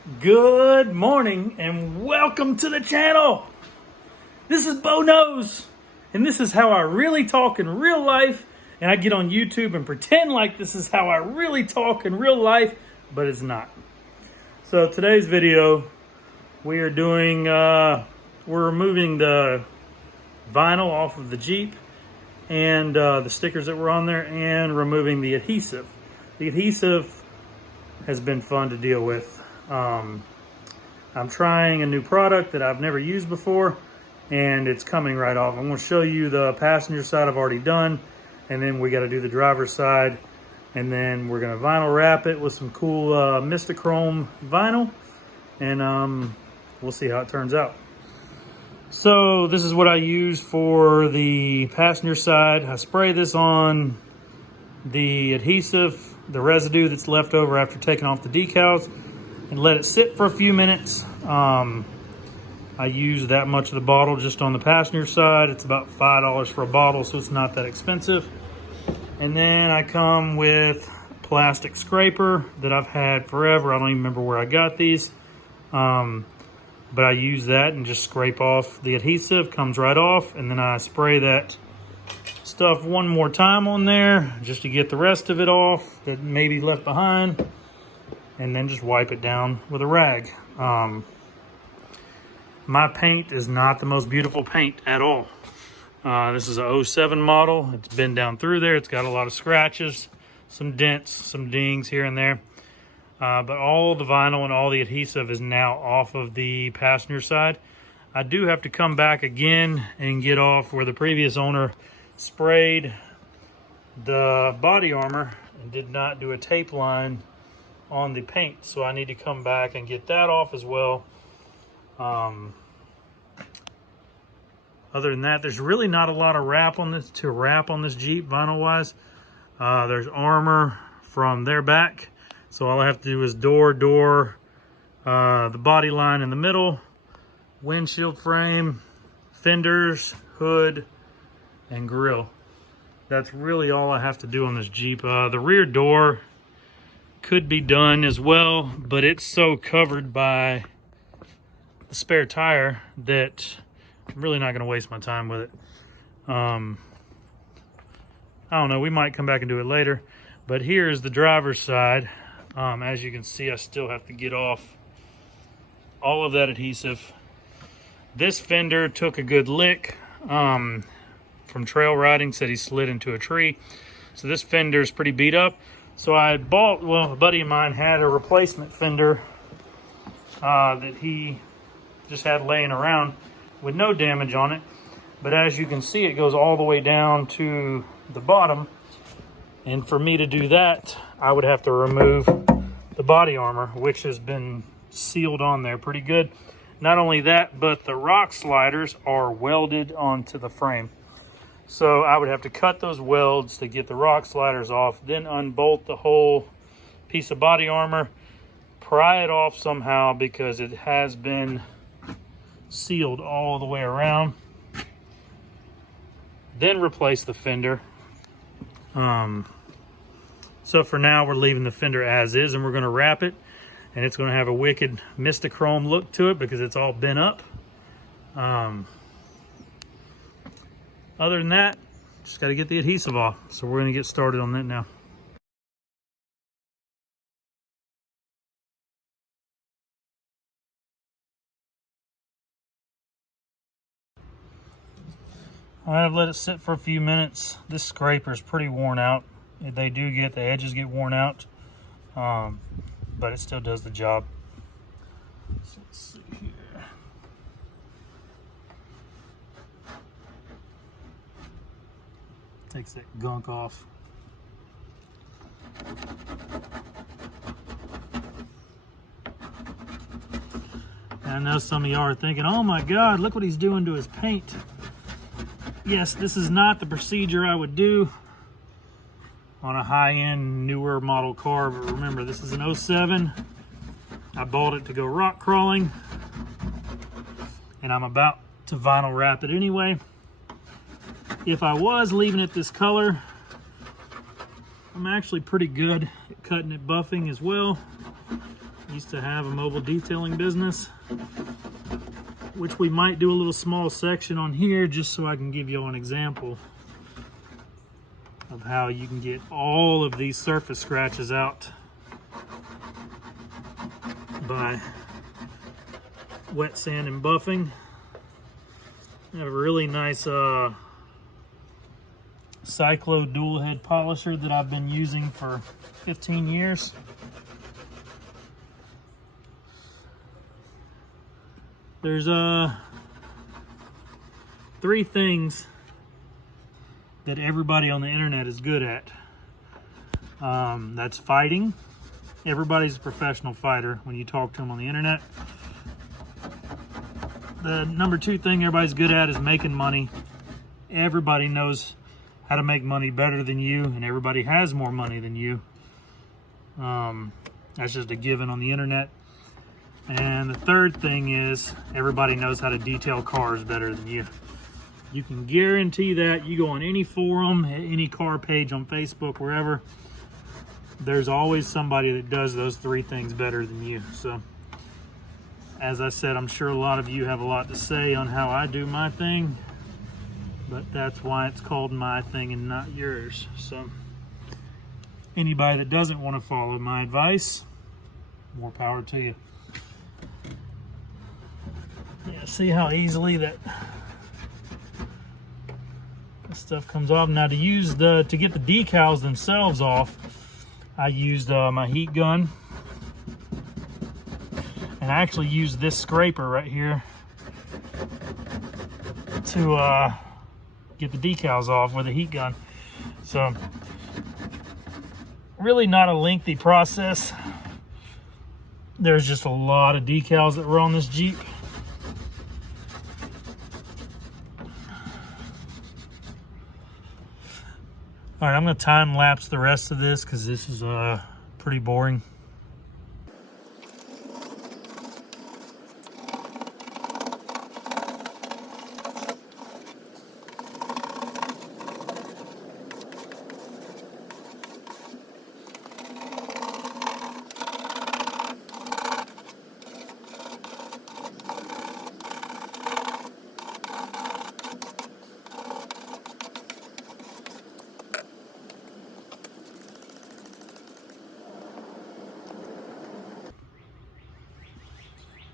Good morning and welcome to the channel. This is Bo Knows, and this is how I really talk in real life. And I get on YouTube and pretend like this is how I really talk in real life, but it's not. So today's video, we are doing, we're removing the vinyl off of the Jeep and the stickers that were on there, and removing the adhesive. The adhesive has been fun to deal with. I'm trying a new product that I've never used before, and it's coming right off. I'm going to show you the passenger side I've already done, and then we got to do the driver's side, and then we're going to vinyl wrap it with some cool Mistachrome vinyl, and we'll see how it turns out. So this is what I use for the passenger side. I spray this on the adhesive, the residue that's left over after taking off the decals, and let it sit for a few minutes. I use that much of the bottle just on the passenger side. It's about $5 for a bottle, so it's not that expensive. And then I come with a plastic scraper that I've had forever. I don't even remember where I got these. But I use that and just scrape off the adhesive, comes right off. And then I spray that stuff one more time on there just to get the rest of it off that may be left behind. And then just wipe it down with a rag. My paint is not the most beautiful paint at all. This is a 07 model. It's been down through there. It's got a lot of scratches, some dents, some dings here and there. But all the vinyl and all the adhesive is now off of the passenger side. I do have to come back again and get off where the previous owner sprayed the body armor and did not do a tape line on the paint, so I need to come back and get that off as well. Other than that, there's really not a lot of wrap on this Jeep vinyl wise. There's armor from their back, so all I have to do is door, the body line in the middle, windshield frame, fenders, hood, and grill. That's really all I have to do on this Jeep. The rear door could be done as well, but it's so covered by the spare tire that I'm really not going to waste my time with it. I don't know, we might come back and do it later, but here's the driver's side. As you can see, I still have to get off all of that adhesive. This fender took a good lick from trail riding, said he slid into a tree. So this fender is pretty beat up. So I bought, well, a buddy of mine had a replacement fender that he just had laying around with no damage on it. But as you can see, it goes all the way down to the bottom. And for me to do that, I would have to remove the body armor, which has been sealed on there pretty good. Not only that, but the rock sliders are welded onto the frame. So I would have to cut those welds to get the rock sliders off, then unbolt the whole piece of body armor, pry it off somehow because it has been sealed all the way around, then replace the fender. So for now, we're leaving the fender as is, and we're going to wrap it, and it's going to have a wicked Mistachrome look to it because it's all bent up. Other than that, just got to get the adhesive off. So we're going to get started on that now. I've let it sit for a few minutes. This scraper is pretty worn out. The edges get worn out, but it still does the job. So let's see here. Takes that gunk off. And I know some of y'all are thinking, oh my God, look what he's doing to his paint. Yes, this is not the procedure I would do on a high-end, newer model car, but remember, this is an 07. I bought it to go rock crawling, and I'm about to vinyl wrap it anyway. If I was leaving it this color, I'm actually pretty good at cutting it buffing as well. Used to have a mobile detailing business, which we might do a little small section on here just so I can give you an example of how you can get all of these surface scratches out by wet sand and buffing. I have a really nice Cyclo dual head polisher that I've been using for 15 years. There's 3 things that everybody on the internet is good at. That's fighting. Everybody's a professional fighter when you talk to them on the internet. The number 2 thing everybody's good at is making money. Everybody knows how to make money better than you, and everybody has more money than you. That's just a given on the internet. And the 3rd thing is everybody knows how to detail cars better than you. You can guarantee that. You go on any forum, any car page on Facebook, wherever, there's always somebody that does those 3 things better than you. So, as I said, I'm sure a lot of you have a lot to say on how I do my thing, but that's why it's called my thing and not yours. So, anybody that doesn't want to follow my advice, more power to you. Yeah, see how easily that stuff comes off. Now to get the decals themselves off, I used my heat gun, and I actually used this scraper right here to get the decals off with a heat gun. So really not a lengthy process. There's just a lot of decals that were on this Jeep. All right, I'm gonna time lapse the rest of this because this is pretty boring.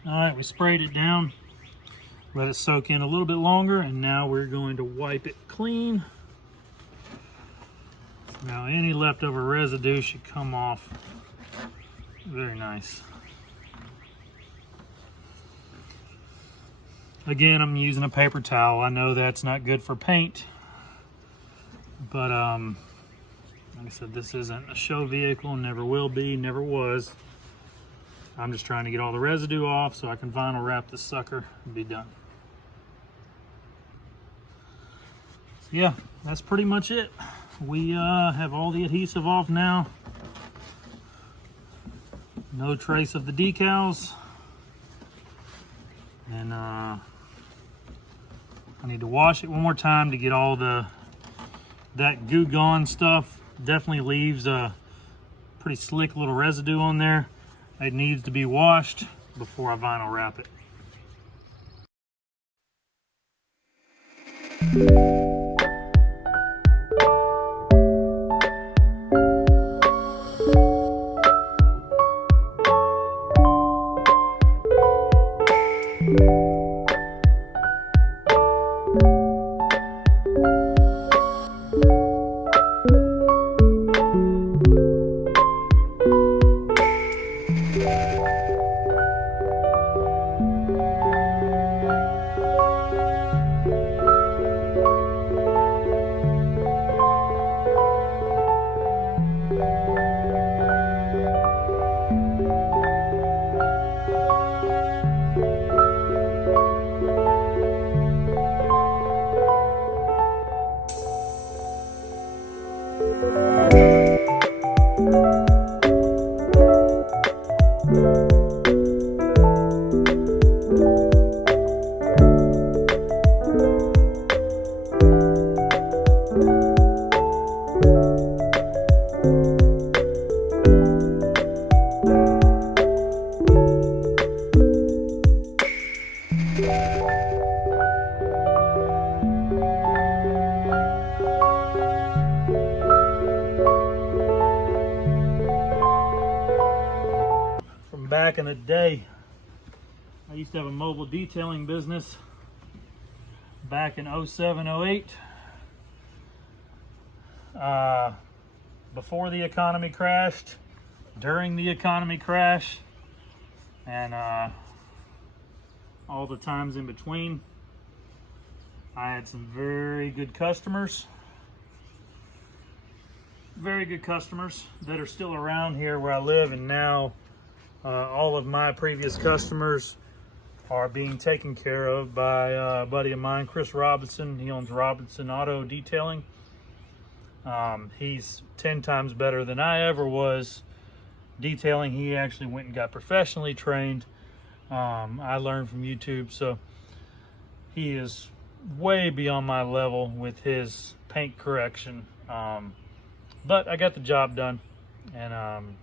All right, we sprayed it down, let it soak in a little bit longer, and now we're going to wipe it clean. Now any leftover residue should come off very nice. Again, I'm using a paper towel. I know that's not good for paint, but like I said, this isn't a show vehicle, never will be, never was. I'm just trying to get all the residue off so I can vinyl wrap this sucker and be done. So yeah, that's pretty much it. We have all the adhesive off now. No trace of the decals. And I need to wash it one more time to get all that goo gone stuff. Definitely leaves a pretty slick little residue on there. It needs to be washed before I vinyl wrap it. back in the day. I used to have a mobile detailing business back in 07, 08. Before the economy crashed, during the economy crash, and all the times in between. I had some very good customers that are still around here where I live, and now all of my previous customers are being taken care of by a buddy of mine, Chris Robinson. He owns Robinson Auto Detailing. He's 10 times better than I ever was detailing. He actually went and got professionally trained. I learned from YouTube, so he is way beyond my level with his paint correction. But I got the job done and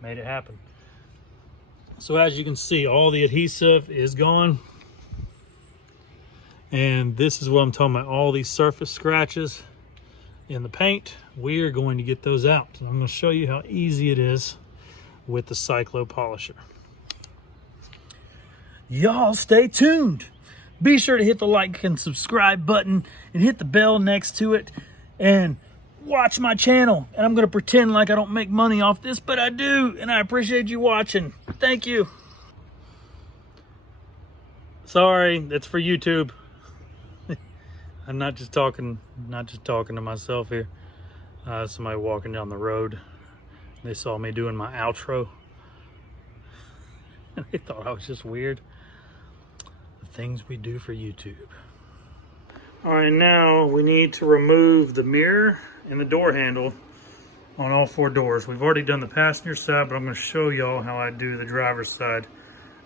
made it happen. So as you can see, all the adhesive is gone. And this is what I'm talking about, all these surface scratches in the paint. We are going to get those out. And I'm going to show you how easy it is with the Cyclo Polisher. Y'all stay tuned. Be sure to hit the like and subscribe button and hit the bell next to it and watch my channel. And I'm going to pretend like I don't make money off this, but I do, and I appreciate you watching. Thank you. Sorry, that's for YouTube. I'm not just talking to myself here. Somebody walking down the road. They saw me doing my outro. They thought I was just weird. The things we do for YouTube. All right, now we need to remove the mirror and the door handle on all 4 doors. We've already done the passenger side, but I'm going to show y'all how I do the driver's side.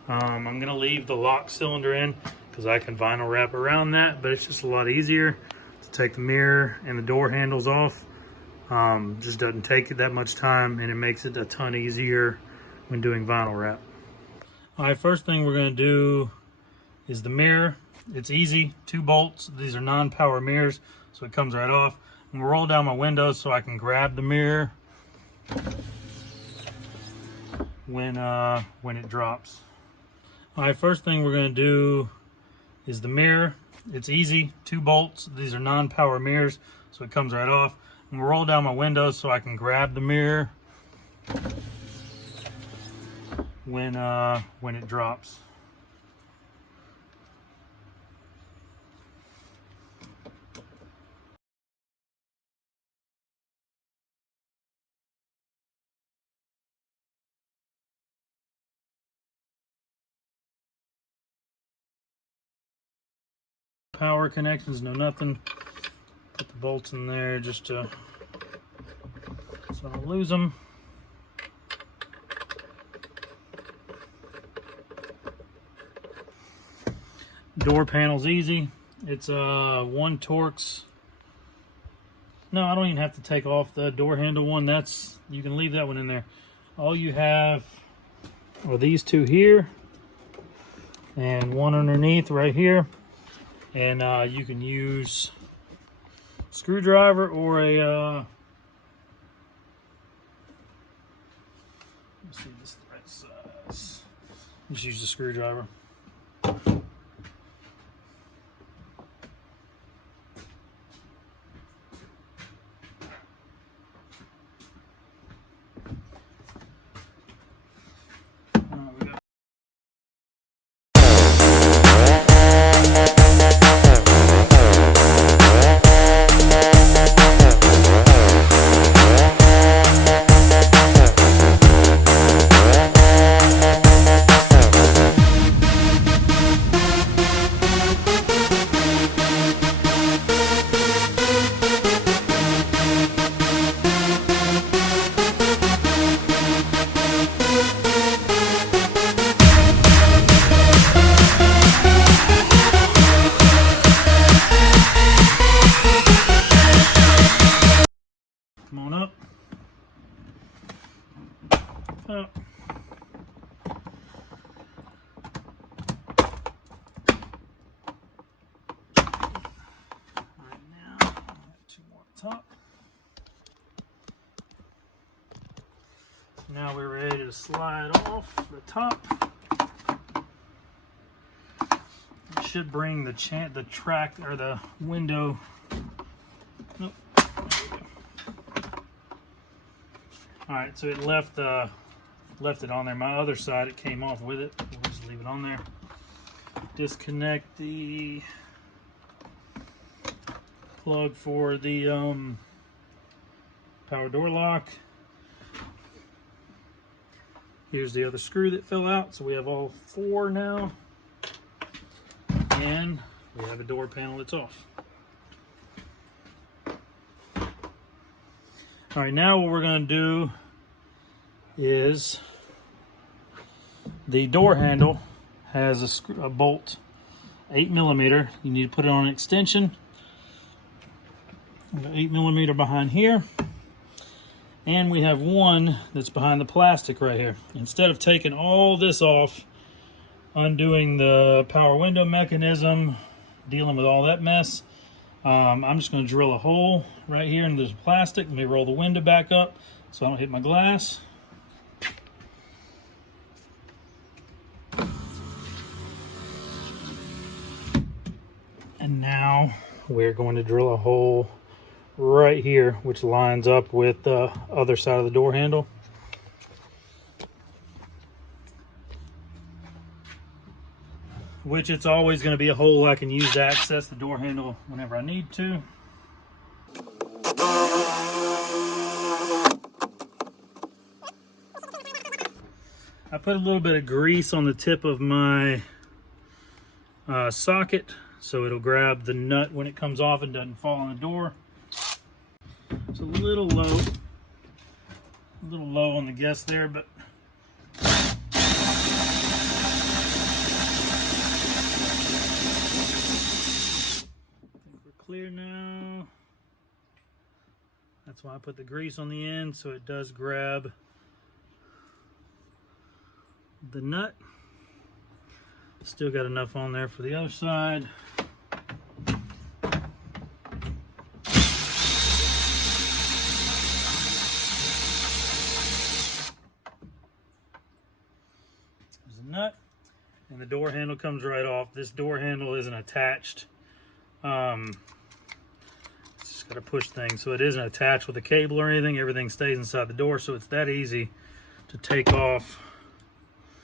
I'm going to leave the lock cylinder in because I can vinyl wrap around that, but it's just a lot easier to take the mirror and the door handles off. Just doesn't take it that much time, and it makes it a ton easier when doing vinyl wrap. All right, first thing we're going to do is the mirror. It's easy, 2 bolts. These are non-power mirrors, so it comes right off. I'm gonna roll down my windows so I can grab the mirror when it drops. All right, first thing we're gonna do is the mirror. It's easy, 2 bolts. These are non-power mirrors, so it comes right off. I'm gonna roll down my windows so I can grab the mirror when it drops. Power connections, no nothing. Put the bolts in there just to so I don't lose them. Door panel's easy. It's 1 Torx. No, I don't even have to take off the door handle one. You can leave that one in there. All you have are these 2 here and 1 underneath right here. And you can use a screwdriver or a let's see this right size. Just use the screwdriver. up. Right now, I have two more on top. Now we're ready to to slide off the top. It should bring the track or the window. Nope. There we go. All right, so it left it on there. My other side, it came off with it. We'll just leave it on there. Disconnect the plug for the power door lock. Here's the other screw that fell out, so we have all 4 now. And we have a door panel that's off. All right, now what we're going to do is the door handle has a bolt, 8mm. You need to put it on an extension. 8mm behind here. And we have one that's behind the plastic right here. Instead of taking all this off, undoing the power window mechanism, dealing with all that mess, I'm just going to drill a hole right here into this plastic. Let me roll the window back up so I don't hit my glass. And now we're going to drill a hole right here, which lines up with the other side of the door handle. Which it's always going to be a hole I can use to access the door handle whenever I need to. I put a little bit of grease on the tip of my socket so it'll grab the nut when it comes off and doesn't fall on the door. It's a little low on the guess there, but I think we're clear now. That's why I put the grease on the end, so it does grab the nut. Still got enough on there for the other side. There's a nut, and the door handle comes right off. This door handle isn't attached. It's just got to push things, so it isn't attached with a cable or anything. Everything stays inside the door, so it's that easy to take off.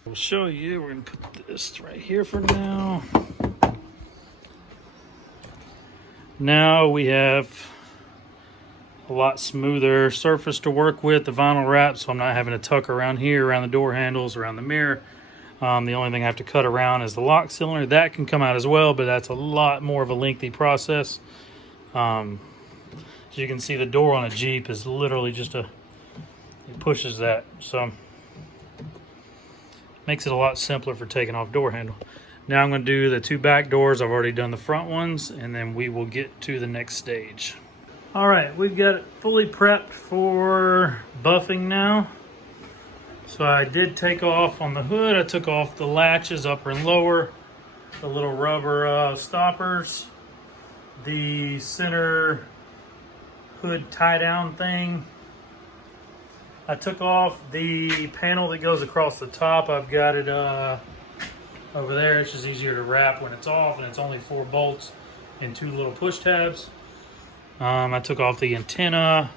We'll show you. We're going to put this right here for now. Now we have a lot smoother surface to work with, the vinyl wrap, so I'm not having to tuck around here, around the door handles, around the mirror. The only thing I have to cut around is the lock cylinder. That can come out as well, but that's a lot more of a lengthy process. As you can see, the door on a Jeep is literally just it pushes that. So makes it a lot simpler for taking off door handle. Now I'm going to do the 2 back doors. I've already done the front ones, and then we will get to the next stage. All right, we've got it fully prepped for buffing now. So I did take off on the hood. I took off the latches, upper and lower, the little rubber stoppers, the center hood tie down thing. I took off the panel that goes across the top. I've got it over there. It's just easier to wrap when it's off, and it's only 4 bolts and 2 little push tabs. I took off the antenna,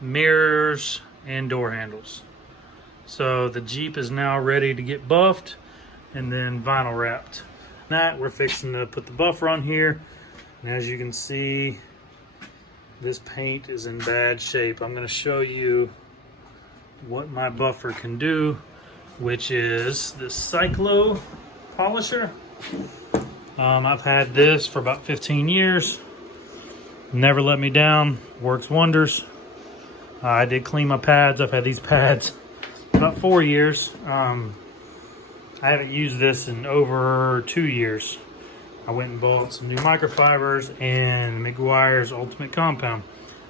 mirrors, and door handles. So the Jeep is now ready to get buffed and then vinyl wrapped. That we're fixing to put the buffer on here, and as you can see, this paint is in bad shape. I'm going to show you what my buffer can do, which is this Cyclo polisher. I've had this for about 15 years. Never let me down. Works wonders. I did clean my pads. I've had these pads about 4 years. I haven't used this in over 2 years. I went and bought some new microfibers and McGuire's Ultimate Compound.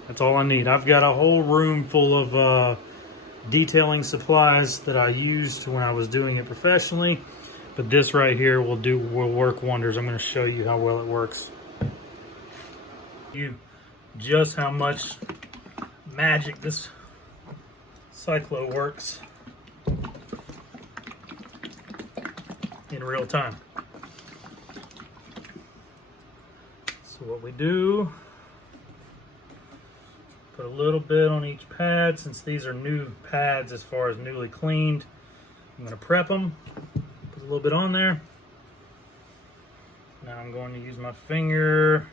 That's all I need. I've got a whole room full of detailing supplies that I used when I was doing it professionally. But this right here will work wonders. I'm going to show you how well it works. Just how much magic this Cyclo works in real time. So what we do, put a little bit on each pad. Since these are new pads as far as newly cleaned, I'm going to prep them. Put a little bit on there. Now I'm going to use my finger,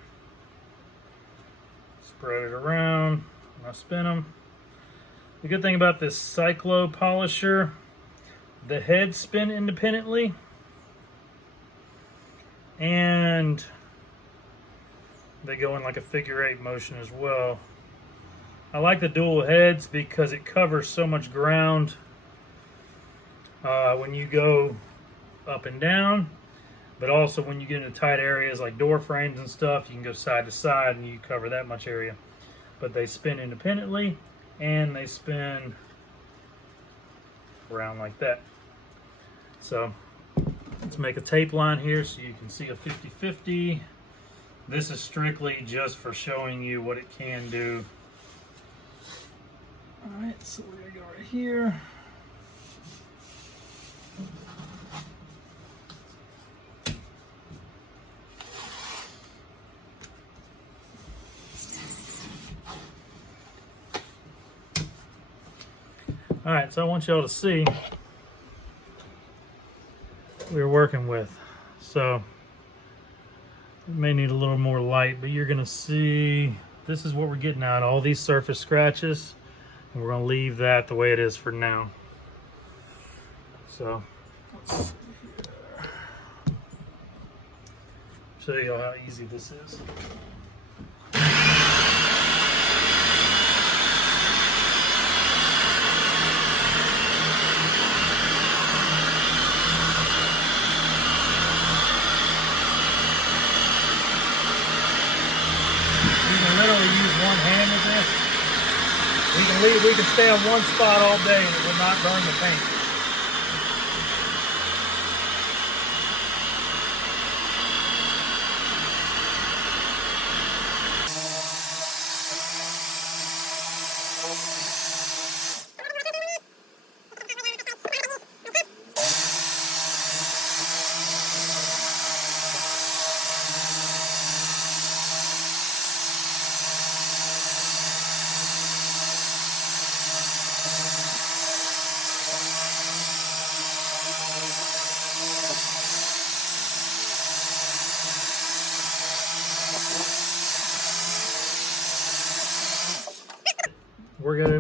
spread it around, and I spin them. The good thing about this Cyclo polisher, the heads spin independently, and they go in like a figure-8 motion as well. I like the dual heads because it covers so much ground when you go up and down, but also when you get into tight areas like door frames and stuff, you can go side to side and you cover that much area. But they spin independently and they spin around like that. So let's make a tape line here so you can see a 50-50. This is strictly just for showing you what it can do. All right, so we're gonna go right here. All right, so I want y'all to see what we're working with. So it may need a little more light, but you're gonna see this is what we're getting out, all these surface scratches, and we're gonna leave that the way it is for now. So let's see here. Show you how easy this is. Literally use one hand with this. We can stay on one spot all day and it will not burn the paint.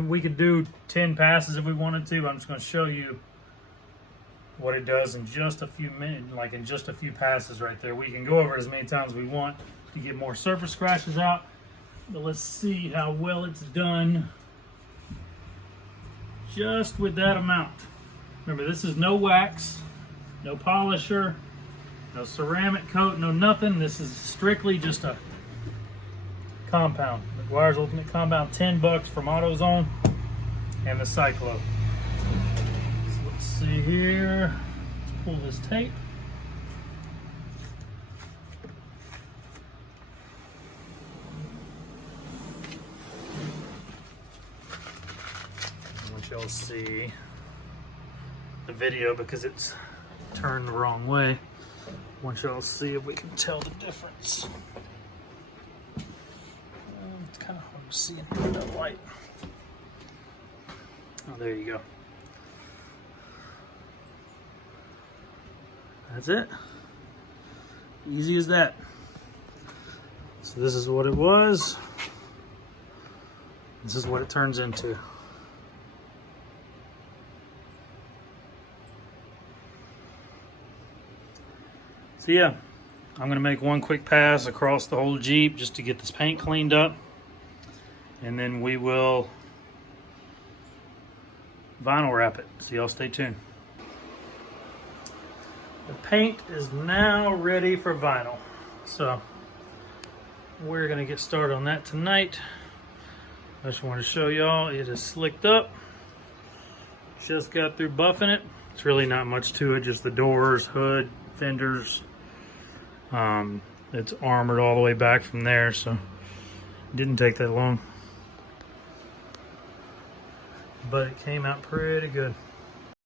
We could do 10 passes if we wanted to, but I'm just going to show you what it does in just a few minutes, like in just a few passes right there. We can go over it as many times as we want to get more surface scratches out, but let's see how well it's done just with that amount. Remember, this is no wax, no polisher, no ceramic coat, no nothing. This is strictly just a compound. McGuire's Ultimate Compound, $10 from AutoZone, and the Cyclo. So let's see here. Let's pull this tape. I want y'all to see the video because it's turned the wrong way. I want y'all to see if we can tell the difference. It's kind of hard to see in that light. Oh, there you go. That's it. Easy as that. So this is what it was. This is what it turns into. So yeah, I'm gonna make one quick pass across the whole Jeep just to get this paint cleaned up. And then we will vinyl wrap it. So y'all stay tuned. The paint is now ready for vinyl. So we're gonna get started on that tonight. I just want to show y'all it is slicked up. Just got through buffing it. It's really not much to it, just the doors, hood, fenders. It's armored all the way back from there, so it didn't take that long. but it came out pretty good.